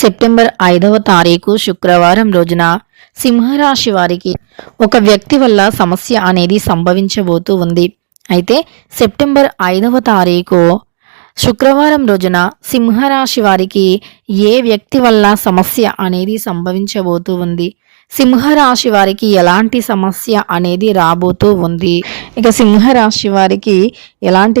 September ఐదవ తారీఖు శుక్రవారం రోజున సింహరాశి వారికి ఒక వ్యక్తి వల్ల సమస్య అనేది సంభవించబోతూ ఉంది. అయితే సెప్టెంబర్ ఐదవ తారీఖు శుక్రవారం రోజున సింహరాశి వారికి ఏ వ్యక్తి వల్ల సమస్య అనేది సంభవించబోతూ ఉంది? సింహరాశి వారికి ఎలాంటి సమస్య అనేది రాబోతూ ఉంది? ఇక సింహరాశి వారికి ఎలాంటి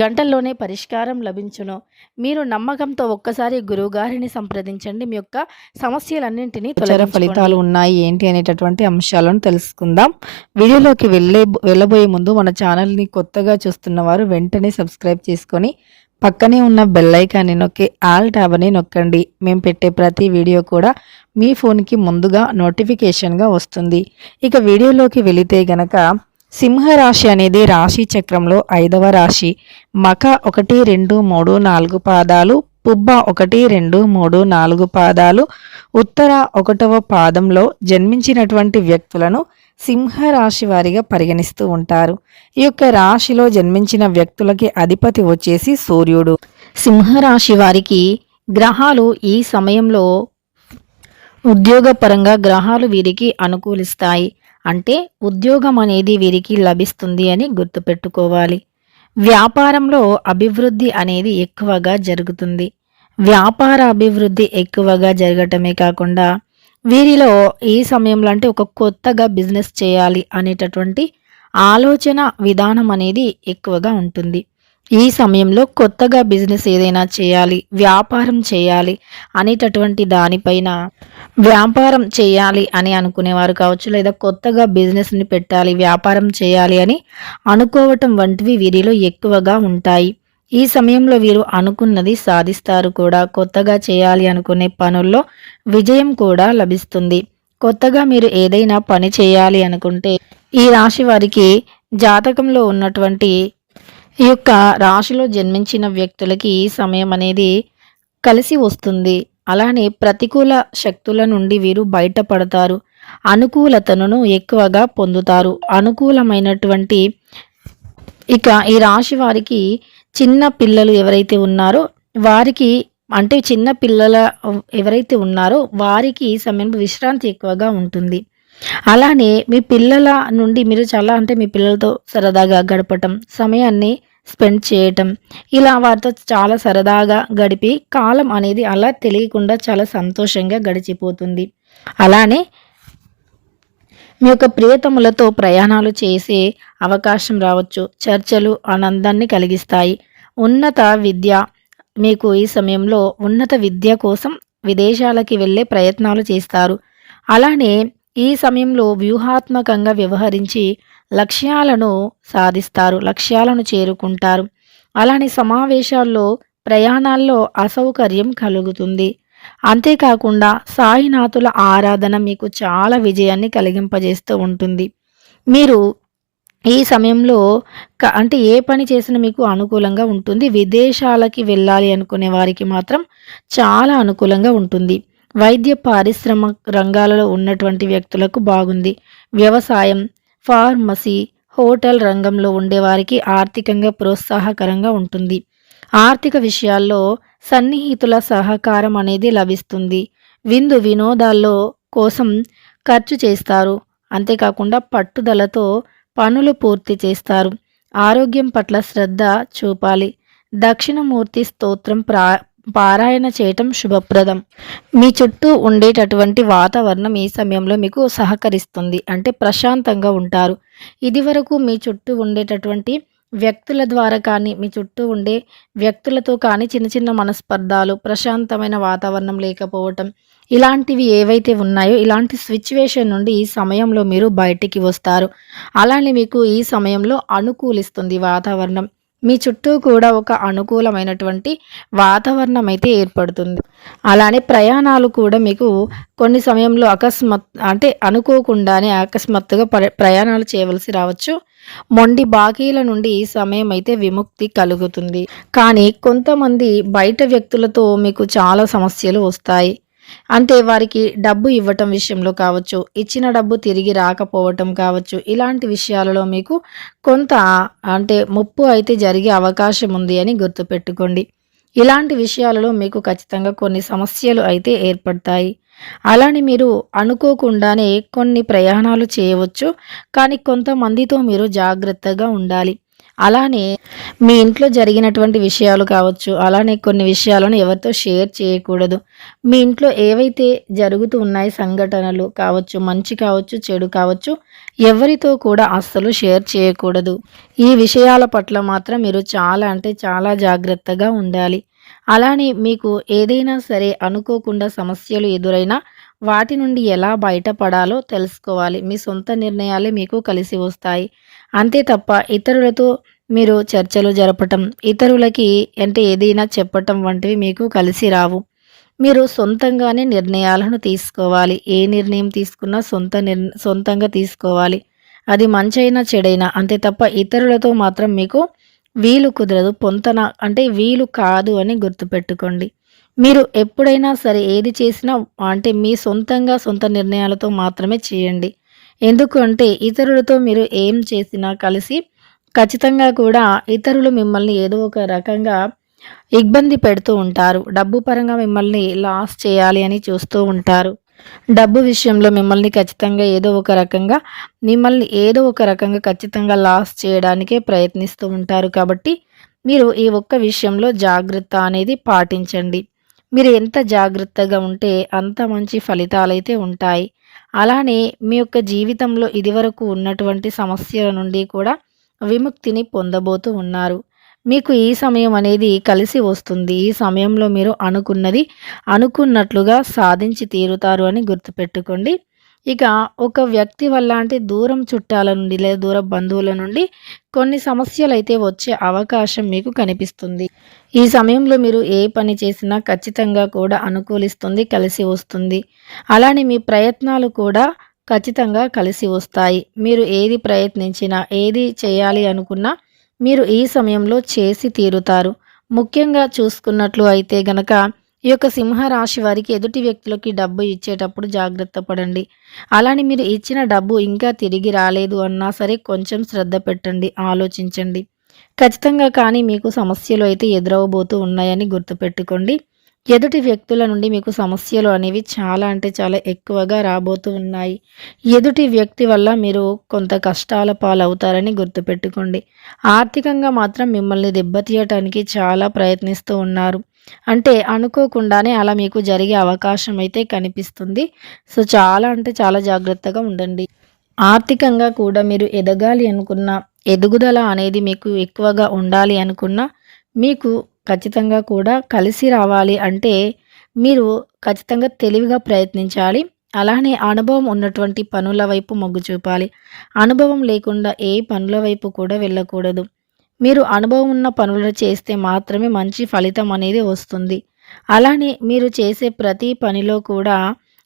గంటల్లోనే పరిష్కారం లభించును. మీరు నమ్మకంతో ఒక్కసారి గురువుగారిని సంప్రదించండి. మీ యొక్క సమస్యలన్నింటినీ తొలగించుకోండి. ఫలితాలు ఉన్నాయి ఏంటి అనేటటువంటి అంశాలను తెలుసుకుందాం. వీడియోలోకి వెళ్ళే వెళ్ళబోయే ముందు మన ఛానల్ని కొత్తగా చూస్తున్న వారు వెంటనే సబ్స్క్రైబ్ చేసుకొని పక్కనే ఉన్న బెల్ ఐకాన్ని నొక్కి ఆల్ ట్యాబ్ అని నొక్కండి. మేము పెట్టే ప్రతి వీడియో కూడా మీ ఫోన్కి ముందుగా నోటిఫికేషన్గా వస్తుంది. ఇక వీడియోలోకి వెళితే గనక సింహరాశి అనేది రాశి చక్రంలో ఐదవ రాశి. మక ఒకటి రెండు మూడు నాలుగు పాదాలు పుబ్బ ఒకటి రెండు మూడు నాలుగు పాదాలు. ఉత్తర ఒకటవ పాదంలో జన్మించినటువంటి వ్యక్తులను సింహరాశి వారిగా పరిగణిస్తూ ఉంటారు. ఈ యొక్క రాశిలో జన్మించిన వ్యక్తులకి అధిపతి వచ్చేసి సూర్యుడు. సింహరాశి వారికి గ్రహాలు ఈ సమయంలో ఉద్యోగపరంగా గ్రహాలు వీరికి అనుకూలిస్తాయి. అంటే ఉద్యోగం అనేది వీరికి లభిస్తుంది అని గుర్తుపెట్టుకోవాలి. వ్యాపారంలో అభివృద్ధి అనేది ఎక్కువగా జరుగుతుంది. వ్యాపార అభివృద్ధి ఎక్కువగా జరగటమే కాకుండా వీరిలో ఈ సమయంలో అంటే ఒక కొత్తగా బిజినెస్ చేయాలి అనేటటువంటి ఆలోచన విధానం అనేది ఎక్కువగా ఉంటుంది. ఈ సమయంలో కొత్తగా బిజినెస్ ఏదైనా చేయాలి వ్యాపారం చేయాలి అనేటటువంటి దానిపైన వ్యాపారం చేయాలి అని అనుకునేవారు కావచ్చు లేదా కొత్తగా బిజినెస్ని పెట్టాలి వ్యాపారం చేయాలి అని అనుకోవటం వంటివి వీరిలో ఎక్కువగా ఉంటాయి. ఈ సమయంలో వీరు అనుకున్నది సాధిస్తారు కూడా. కొత్తగా చేయాలి అనుకునే పనుల్లో విజయం కూడా లభిస్తుంది. కొత్తగా మీరు ఏదైనా పని చేయాలి అనుకుంటే ఈ రాశి వారికి జాతకంలో ఉన్నటువంటి ఈ యొక్క రాశిలో జన్మించిన వ్యక్తులకి ఈ సమయం అనేది కలిసి వస్తుంది. అలానే ప్రతికూల శక్తుల నుండి వీరు బయటపడతారు. అనుకూలతను ఎక్కువగా పొందుతారు. అనుకూలమైనటువంటి ఇక ఈ రాశి వారికి చిన్న పిల్లలు ఎవరైతే ఉన్నారో వారికి అంటే చిన్న పిల్లల ఎవరైతే ఉన్నారో వారికి ఈ సమయంలో విశ్రాంతి ఎక్కువగా ఉంటుంది. అలానే మీ పిల్లల నుండి మీరు చాలా అంటే మీ పిల్లలతో సరదాగా గడపటం సమయాన్ని స్పెండ్ చేయటం ఇలా వారితో చాలా సరదాగా గడిపి కాలం అనేది అలా తెలియకుండా చాలా సంతోషంగా గడిచిపోతుంది. అలానే మీ యొక్క ప్రియతములతో ప్రయాణాలు చేసే అవకాశం రావచ్చు. చర్చలు ఆనందాన్ని కలిగిస్తాయి. ఉన్నత విద్య మీకు ఈ సమయంలో ఉన్నత విద్య కోసం విదేశాలకి వెళ్ళే ప్రయత్నాలు చేస్తారు. అలానే ఈ సమయంలో వ్యూహాత్మకంగా వ్యవహరించి లక్ష్యాలను సాధిస్తారు లక్ష్యాలను చేరుకుంటారు. అలానే సమావేశాల్లో ప్రయాణాల్లో అసౌకర్యం కలుగుతుంది. అంతేకాకుండా సాయినాథుల ఆరాధన మీకు చాలా విజయాన్ని కలిగింపజేస్తూ ఉంటుంది. మీరు ఈ సమయంలో క- అంటే ఏ పని చేసినా మీకు అనుకూలంగా ఉంటుంది. విదేశాలకి వెళ్ళాలి అనుకునే వారికి మాత్రం చాలా అనుకూలంగా ఉంటుంది. వైద్య పారిశ్రమ రంగాలలో ఉన్నటువంటి వ్యక్తులకు బాగుంది. వ్యవసాయం ఫార్మసీ హోటల్ రంగంలో ఉండేవారికి ఆర్థికంగా ప్రోత్సాహకరంగా ఉంటుంది. ఆర్థిక విషయాల్లో సన్నిహితుల సహకారం అనేది లభిస్తుంది. విందు వినోదాల్లో కోసం ఖర్చు చేస్తారు. అంతేకాకుండా పట్టుదలతో పనులు పూర్తి చేస్తారు. ఆరోగ్యం పట్ల శ్రద్ధ చూపాలి. దక్షిణమూర్తి స్తోత్రం ప్రా పారాయణ చేయటం శుభప్రదం. మీ చుట్టూ ఉండేటటువంటి వాతావరణం ఈ సమయంలో మీకు సహకరిస్తుంది. అంటే ప్రశాంతంగా ఉంటారు. ఇదివరకు మీ చుట్టూ ఉండేటటువంటి వ్యక్తుల ద్వారా కానీ మీ చుట్టూ ఉండే వ్యక్తులతో కానీ చిన్న చిన్న మనస్పర్ధాలు ప్రశాంతమైన వాతావరణం లేకపోవటం ఇలాంటివి ఏవైతే ఉన్నాయో ఇలాంటి సిచ్యువేషన్ నుండి ఈ సమయంలో మీరు బయటికి వస్తారు. అలానే మీకు ఈ సమయంలో అనుకూలిస్తుంది వాతావరణం. మీ చుట్టూ కూడా ఒక అనుకూలమైనటువంటి వాతావరణం అయితే ఏర్పడుతుంది. అలానే ప్రయాణాలు కూడా మీకు కొన్ని సమయంలో అకస్మాత్ అంటే అనుకోకుండానే అకస్మాత్తుగా ప్రయాణాలు చేయవలసి రావచ్చు. మొండి బాకీల నుండి సమయం అయితే విముక్తి కలుగుతుంది. కానీ కొంతమంది బయట వ్యక్తులతో మీకు చాలా సమస్యలు వస్తాయి. అంటే వారికి డబ్బు ఇవ్వటం విషయంలో కావచ్చు ఇచ్చిన డబ్బు తిరిగి రాకపోవటం కావచ్చు ఇలాంటి విషయాలలో మీకు కొంత అంటే ముప్పు అయితే జరిగే అవకాశం ఉంది అని గుర్తుపెట్టుకోండి. ఇలాంటి విషయాలలో మీకు ఖచ్చితంగా కొన్ని సమస్యలు అయితే ఏర్పడతాయి. అలానే మీరు అనుకోకుండానే కొన్ని ప్రయాణాలు చేయవచ్చు కానీ కొంతమందితో మీరు జాగ్రత్తగా ఉండాలి. అలానే మీ ఇంట్లో జరిగినటువంటి విషయాలు కావచ్చు అలానే కొన్ని విషయాలను ఎవరితో షేర్ చేయకూడదు. మీ ఇంట్లో ఏవైతే జరుగుతూ ఉన్నాయి సంఘటనలు కావచ్చు మంచి కావచ్చు చెడు కావచ్చు ఎవరితో కూడా అస్సలు షేర్ చేయకూడదు. ఈ విషయాల పట్ల మాత్రం మీరు చాలా అంటే చాలా జాగ్రత్తగా ఉండాలి. అలానే మీకు ఏదైనా సరే అనుకోకుండా సమస్యలు ఎదురైనా వాటి నుండి ఎలా బయటపడాలో తెలుసుకోవాలి. మీ సొంత నిర్ణయాలే మీకు కలిసి వస్తాయి. అంతే తప్ప ఇతరులతో మీరు చర్చలు జరపటం ఇతరులకి అంటే ఏదైనా చెప్పటం వంటివి మీకు కలిసి రావు. మీరు సొంతంగానే నిర్ణయాలను తీసుకోవాలి. ఏ నిర్ణయం తీసుకున్నా సొంత నిర్ సొంతంగా తీసుకోవాలి. అది మంచైనా చెడైనా అంతే తప్ప ఇతరులతో మాత్రం మీకు వీలు కుదరదు. పొంతన అంటే వీలు కాదు అని గుర్తుపెట్టుకోండి. మీరు ఎప్పుడైనా సరే ఏది చేసినా అంటే మీ సొంతంగా సొంత నిర్ణయాలతో మాత్రమే చేయండి. ఎందుకంటే ఇతరులతో మీరు ఏం చేసినా కలిసి ఖచ్చితంగా కూడా ఇతరులు మిమ్మల్ని ఏదో ఒక రకంగా ఇబ్బంది పెడుతూ ఉంటారు. డబ్బు పరంగా మిమ్మల్ని లాస్ చేయాలి అని చూస్తూ ఉంటారు. డబ్బు విషయంలో మిమ్మల్ని ఖచ్చితంగా ఏదో ఒక రకంగా మిమ్మల్ని ఏదో ఒక రకంగా ఖచ్చితంగా లాస్ చేయడానికే ప్రయత్నిస్తూ ఉంటారు. కాబట్టి మీరు ఈ ఒక్క విషయంలో జాగ్రత్త అనేది పాటించండి. మీరు ఎంత జాగ్రత్తగా ఉంటే అంత మంచి ఫలితాలైతే ఉంటాయి. అలానే మీ యొక్క జీవితంలో ఇదివరకు ఉన్నటువంటి సమస్యల నుండి కూడా విముక్తిని పొందబోతూ ఉన్నారు. మీకు ఈ సమయం అనేది కలిసి వస్తుంది. ఈ సమయంలో మీరు అనుకున్నది అనుకున్నట్లుగా సాధించి తీరుతారు అని గుర్తుపెట్టుకోండి. ఇక ఒక వ్యక్తి వల్ల అంటే దూరం చుట్టాల నుండి లేదా దూర బంధువుల నుండి కొన్ని సమస్యలు అయితే వచ్చే అవకాశం మీకు కనిపిస్తుంది. ఈ సమయంలో మీరు ఏ పని చేసినా ఖచ్చితంగా కూడా అనుకూలిస్తుంది కలిసి వస్తుంది. అలానే మీ ప్రయత్నాలు కూడా ఖచ్చితంగా కలిసి వస్తాయి. మీరు ఏది ప్రయత్నించినా ఏది చేయాలి అనుకున్నా మీరు ఈ సమయంలో చేసి తీరుతారు. ముఖ్యంగా చూసుకున్నట్లు అయితే గనక ఈ యొక్క సింహరాశి వారికి ఎదుటి వ్యక్తులకి డబ్బు ఇచ్చేటప్పుడు జాగ్రత్త పడండి. అలానే మీరు ఇచ్చిన డబ్బు ఇంకా తిరిగి రాలేదు అన్నా సరే కొంచెం శ్రద్ధ పెట్టండి ఆలోచించండి. ఖచ్చితంగా కానీ మీకు సమస్యలు అయితే ఎదురవబోతూ ఉన్నాయని గుర్తుపెట్టుకోండి. ఎదుటి వ్యక్తుల నుండి మీకు సమస్యలు అనేవి చాలా అంటే చాలా ఎక్కువగా రాబోతూ ఉన్నాయి. ఎదుటి వ్యక్తి వల్ల మీరు కొంత కష్టాల పాలవుతారని గుర్తుపెట్టుకోండి. ఆర్థికంగా మాత్రం మిమ్మల్ని దెబ్బతీయటానికి చాలా ప్రయత్నిస్తూ ఉన్నారు. అంటే అనుకోకుండానే అలా మీకు జరిగే అవకాశం అయితే కనిపిస్తుంది. సో చాలా అంటే చాలా జాగ్రత్తగా ఉండండి. ఆర్థికంగా కూడా మీరు ఎదగాలి అనుకున్న ఎదుగుదల అనేది మీకు ఎక్కువగా ఉండాలి అనుకున్న మీకు ఖచ్చితంగా కూడా కలిసి రావాలి అంటే మీరు ఖచ్చితంగా తెలివిగా ప్రయత్నించాలి. అలానే అనుభవం ఉన్నటువంటి పనుల వైపు మొగ్గు చూపాలి. అనుభవం లేకుండా ఏ పనుల వైపు కూడా వెళ్ళకూడదు. మీరు అనుభవం ఉన్న పనులను చేస్తే మాత్రమే మంచి ఫలితం అనేది వస్తుంది. అలానే మీరు చేసే ప్రతి పనిలో కూడా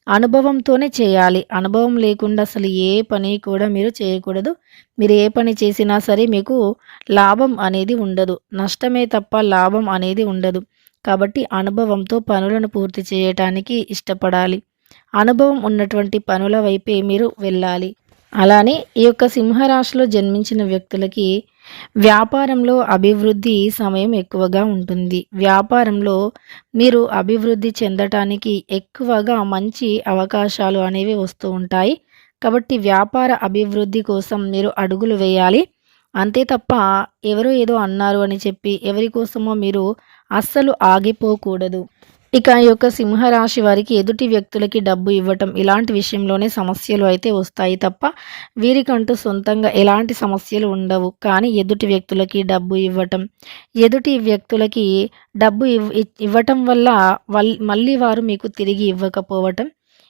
అనుభవంతోనే చేయాలి. అనుభవం లేకుండా అసలు ఏ పని కూడా మీరు చేయకూడదు. మీరు ఏ పని చేసినా సరే మీకు లాభం అనేది ఉండదు. నష్టమే తప్ప లాభం అనేది ఉండదు. కాబట్టి అనుభవంతో పనులను పూర్తి చేయటానికి ఇష్టపడాలి. అనుభవం ఉన్నటువంటి పనుల వైపే మీరు వెళ్ళాలి. అలానే ఈ యొక్క సింహరాశిలో జన్మించిన వ్యక్తులకి వ్యాపారంలో అభివృద్ధి సమయం ఎక్కువగా ఉంటుంది. వ్యాపారంలో మీరు అభివృద్ధి చెందటానికి ఎక్కువగా మంచి అవకాశాలు అనేవి వస్తూ ఉంటాయి. కాబట్టి వ్యాపార అభివృద్ధి కోసం మీరు అడుగులు వేయాలి. అంతే తప్ప ఎవరో ఏదో అన్నారు అని చెప్పి ఎవరి కోసమో మీరు అస్సలు ఆగిపోకూడదు. ఇక ఈ యొక్క సింహరాశి వారికి ఎదుటి వ్యక్తులకి డబ్బు ఇవ్వటం ఇలాంటి విషయంలోనే సమస్యలు అయితే వస్తాయి తప్ప వీరికంటూ సొంతంగా ఎలాంటి సమస్యలు ఉండవు. కానీ ఎదుటి వ్యక్తులకి డబ్బు ఇవ్వటం ఎదుటి వ్యక్తులకి డబ్బు ఇవ్వటం వల్ల మళ్ళీ వారు మీకు తిరిగి ఇవ్వకపోవటం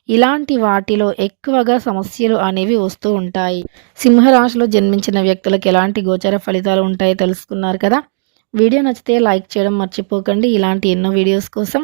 ఇలాంటి వాటిలో ఎక్కువగా సమస్యలు అనేవి వస్తూ ఉంటాయి. సింహరాశిలో జన్మించిన వ్యక్తులకు ఎలాంటి గోచర ఫలితాలు ఉంటాయో తెలుసుకున్నారు కదా? వీడియో నచ్చితే లైక్ చేయడం మర్చిపోకండి. ఇలాంటి ఎన్నో వీడియోస్ కోసం